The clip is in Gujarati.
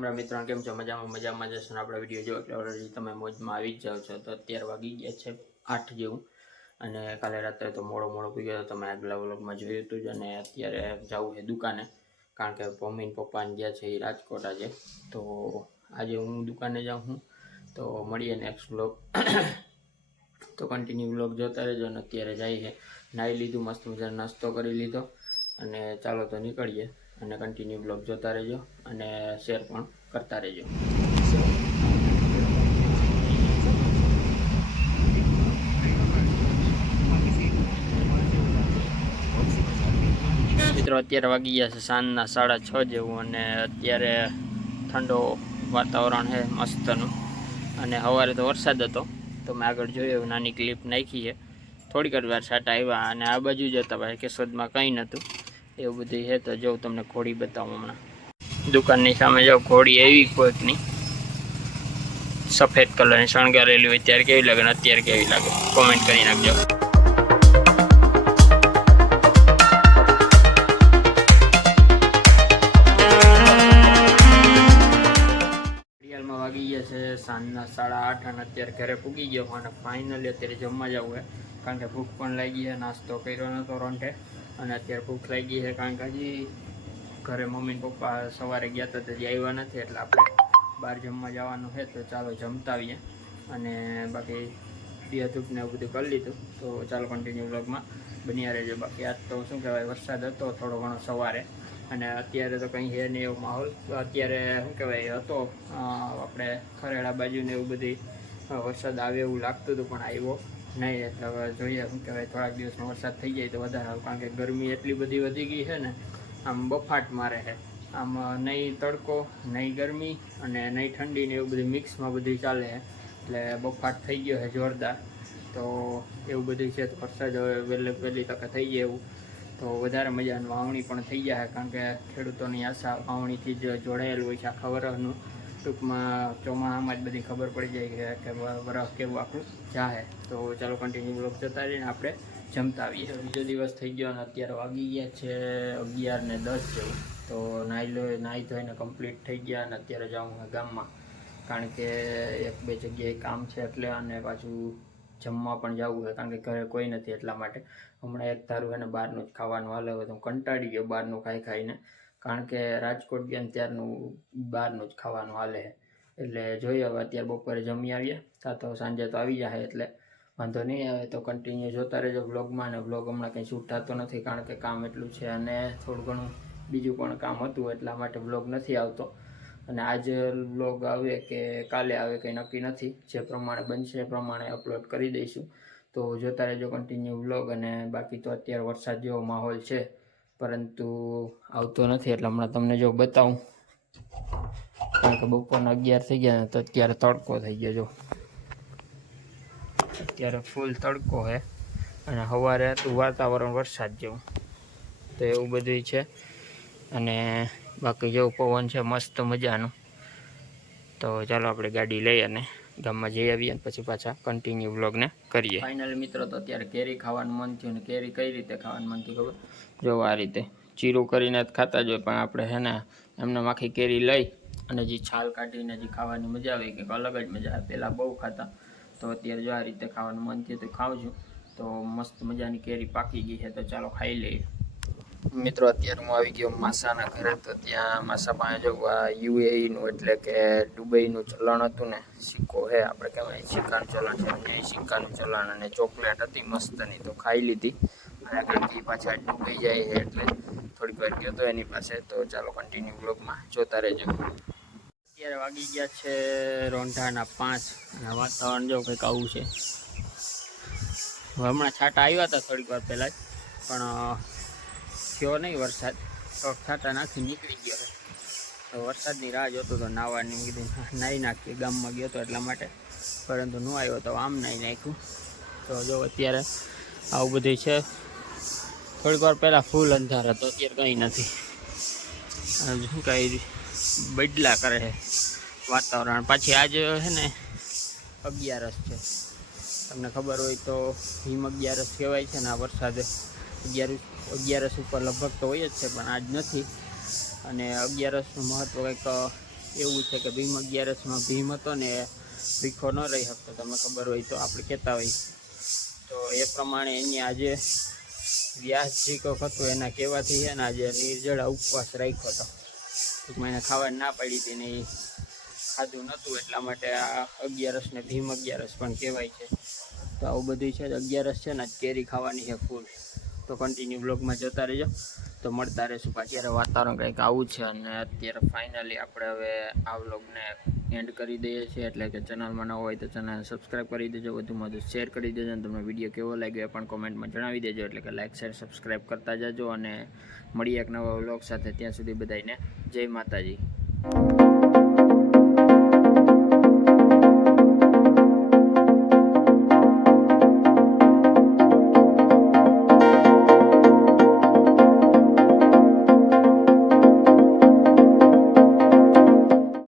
અમારા મિત્રો, કેમ છો? મજામાં મજામાં જશો ને આપણે વીડિયો? જો એટલે ઓલરેડી તમે મોજમાં આવી જ જાઓ છો. તો અત્યારે વાગી ગયા છે આઠ જેવું. અને કાલે રાત્રે તો મોડો મોડો પી ગયો તમે આગલા વ્લોગમાં જોયું હતું જ. અને અત્યારે જવું છે દુકાને. કારણ કે મમ્મી પપ્પાને ગયા છે એ રાજકોટ આજે. તો આજે હું દુકાને જાઉં છું. તો મળીએ નેક્સ્ટ વ્લોગ તો કન્ટિન્યુ વ્લોગ જોતા રહેજો. અને અત્યારે જાય છે. નાહી લીધું, મસ્ત મજાનો નાસ્તો કરી લીધો. અને ચાલો તો નીકળીએ. અને કન્ટિન્યુ બ્લોગ જોતા રહેજો અને શેર પણ કરતા રહેજો. મિત્રો, અત્યારે વાગી ગયા છે સાંજના સાડા છ જેવું અને અત્યારે ઠંડો વાતાવરણ છે મસ્તનું. અને સવારે તો વરસાદ હતો, તો મેં આગળ જોયું નાની ક્લિપ નાખી છે. થોડીક વાર છાંટા આવ્યા અને આ બાજુ જતા ભાઈ, કેશોદમાં કંઈ નહોતું. એવું બધું છે તો જો તમને ઘોડી બતાવું હમણાં. દુકાનની સામે જો ઘોડી એવી કોઈકની. સફેદ કલરની શણગારેલી હોય ત્યારે કેવી લાગે અત્યારે કેવી લાગે? કોમેન્ટ કરી નાખજો. સાંજના સાડા આઠ અને અત્યારે ઘરે પૂગી ગયો અને ફાઇનલી અત્યારે જમવા જવું છે. કારણ કે ભૂખ પણ લાગી છે, નાસ્તો કર્યો નહોતો રોંઠે અને અત્યારે ભૂખ લાગી છે કારણ કે હજી ઘરે મમ્મી પપ્પા સવારે ગયા હતા તો હજી આવ્યા નથી, એટલે આપણે બહાર જમવા જવાનું છે તો ચાલો જમતા આવીએ. અને બાકી બે ધૂપને એવું બધું કરી લીધું. તો ચાલો કન્ટિન્યુ વ્લોગમાં. બન્યા રહેજો. બાકી આજ તો શું કહેવાય, વરસાદ હતો થોડો ઘણો સવારે. અને અત્યારે તો કંઈ હે નહીં એવો માહોલ. અત્યારે શું કહેવાય, હતો આપણે ખરેડા બાજુને એવું બધી વરસાદ આવે એવું લાગતું હતું, પણ આવ્યો. નહીં એટલે હવે જોઈએ, શું કહેવાય, થોડાક દિવસમાં વરસાદ થઈ જાય તો વધારે, કારણ કે ગરમી એટલી બધી વધી ગઈ છે ને, આમ બફાટ મારે છે. આમ નહીં તડકો, નહીં ગરમી અને નહીં ઠંડી ને એવું બધું મિક્સમાં બધું ચાલે છે. એટલે બફાટ થઈ ગયો છે જોરદાર. તો એવું બધું છે તો વરસાદ હવે વહેલી વહેલી તકે થઈ જાય એવું. તો વધારે મજાનું વાવણી પણ થઈ જાય કારણ કે ખેડૂતોની આશા વાવણીથી જ જોડાયેલું હોય છે આખા વરસનું ટૂંકમાં ચોમાસામાં જ બધી ખબર પડી જાય કે વરસ કેવું આપણું જાહે. તો ચાલો કન્ટિન્યુ બ્લોક જતા રહીને આપણે જમતા આવીએ. બીજો દિવસ થઈ ગયો અને અત્યારે વાગી ગયા છે અગિયાર ને દસ જેવું. તો નાહી લો નાહી ધોઈને કમ્પ્લીટ થઈ ગયા અને અત્યારે જાઉં હું ગામમાં. કારણ કે એક બે જગ્યાએ કામ છે એટલે અને પાછું જમવા પણ જવું છે. કારણ કે ઘરે કોઈ નથી એટલા માટે. હમણાં એક ધારું એને બહારનું જ ખાવાનું હાલે. તો હું કંટાળી ગયો બહારનું ખાઈ ખાઈને. કારણ કે રાજકોટ ગયા ત્યારનું બહારનું જ ખાવાનું હાલે. એટલે જોઈએ હવે અત્યારે બપોરે જમી આવીએ. કાં તો સાંજે તો આવી જાય એટલે વાંધો નહીં આવે. તો કન્ટિન્યુ જોતા રહેજો વ્લોગમાં અને વ્લોગ હમણાં કંઈ શૂટ થતો નથી કારણ કે કામ એટલું છે અને થોડું ઘણું બીજું પણ કામ હતું એટલા માટે વ્લોગ નથી આવતો. અને આજે વ્લોગ આવે કે કાલે આવે કંઈ નક્કી નથી. જે પ્રમાણે બનશે એ પ્રમાણે અપલોડ કરી દઈશું. તો જોતા રહેજો કન્ટિન્યુ વ્લોગ અને બાકી તો અત્યારે વરસાદ જેવો માહોલ છે. પરંતુ આવતો નથી, એટલે હમણાં તમને જો બતાવું. કારણ કે બપોરના અગિયાર થઈ ગયા તો અત્યારે તડકો થઈ ગયો, જો. અત્યારે ફૂલ તડકો છે અને સવારે હતું વાતાવરણ વરસાદ જેવું. તો એવું બધું છે. અને બાકી જેવું પવન છે, મસ્ત મજાનું. તો ચાલો આપણે ગાડી લઈ અને ગામમાં જઈ આવીએ અને પછી પાછા કન્ટિન્યુ વ્લોગને કરીએ. ફાઇનલ મિત્રો, તો અત્યારે કેરી ખાવાનું મન થયું ને કેરી કઈ રીતે ખાવાનું મન થયું ખબર? જો આ રીતે ચીરું કરીને જ ખાતા જ હોય, પણ આપણે છે ને એમને આખી કેરી લઈ અને જે છાલ કાઢીને જે ખાવાની મજા આવે કે અલગ જ મજા આવે. પહેલાં બહુ ખાતા, તો અત્યારે જો આ રીતે ખાવાનું મન થયું તો ખાઉં છું. તો મસ્ત મજાની કેરી પાકી ગઈ છે, તો ચાલો ખાઈ લઈએ. મિત્રો, અત્યારે હું આવી ગયો માસાના ઘરે, તો ત્યાં માસા પાસે જો આ યુએઈનું એટલે કે દુબઈનું ચલણ હતું ને, સિક્કો હે આપણે કહેવાય સિક્કાનું ચલણ છે સિક્કાનું ચલણ અને ચોકલેટ હતી મસ્તની, તો ખાઈ લીધી. અને આગળ પાછા ડૂબી જાય છે એટલે થોડીક વાર ગયો તો એની પાસે. તો ચાલો કન્ટિન્યુ બ્લોગમાં જોતા રહેજો. અત્યારે વાગી ગયા છે રોંઢાના પાંચ. અને વાતાવરણ જો કંઈક આવું છે. હમણાં છાંટા આવ્યા હતા થોડીક વાર પહેલાં જ. પણ થયો નહીં વરસાદ. તો છાંટા નાખી નીકળી ગયો તો વરસાદની રાહ જોતો તો નાવાની મેં કીધું નાહી નાખીએ ગામમાં ગયો હતો એટલા માટે. પરંતુ ન આવ્યો તો આમ નાહી નાખ્યું. તો જો અત્યારે આવું બધું છે. થોડીક વાર પહેલાં ફૂલ અંધાર હતો, અત્યારે કંઈ નથી. શું કાંઈ બદલા કરે છે વાતાવરણ. પાછી આજે છે ને અગિયારસ છે. તમને ખબર હોય તો હિમ અગિયારસ કહેવાય છે ને, આ વરસાદ અગિયાર અગિયારસ ઉપર લગભગ તો હોય જ છે, પણ આજ નથી. અને અગિયારસનું મહત્ત્વ કંઈક એવું છે કે ભીમ અગિયારસમાં ભીમ હતો ને, ભીખો ન રહી શકતો. તમને ખબર હોય તો આપણે કહેતા હોય તો એ પ્રમાણે એની આજે વ્યાસજી કોક હતું એના કહેવાથી છે ને આજે નિર્જળા ઉપવાસ રાખ્યો હતો. ટૂંકમાં એને ખાવા ના પડી હતી ને એ ખાધું નહોતું, એટલા માટે આ અગિયારસને ભીમ અગિયારસ પણ કહેવાય છે. તો આવું બધું છે અગિયારસ છે ને કેરી ખાવાની છે ફૂલ. તો કન્ટિન્યુ બ્લોગમાં જતા રહેજો. તો મળતા રહેશું અત્યારે વાતાવરણ કંઈક આવું છે અને અત્યારે ફાઇનલી આપણે હવે આ વ્લોગને એન્ડ કરી દઈએ છીએ. એટલે કે ચેનલમાં ન હોય તો ચેનલ સબસ્ક્રાઈબ કરી દેજો. વધુમાં વધુ શેર કરી દેજો અને તમને વીડિયો કેવો લાગ્યો એ પણ કોમેન્ટમાં જણાવી દેજો. એટલે કે લાઇક શેર સબસ્ક્રાઈબ કરતા જજો અને મળીએ એક નવા વ્લોગ સાથે. ત્યાં સુધી બધાને જય માતાજી.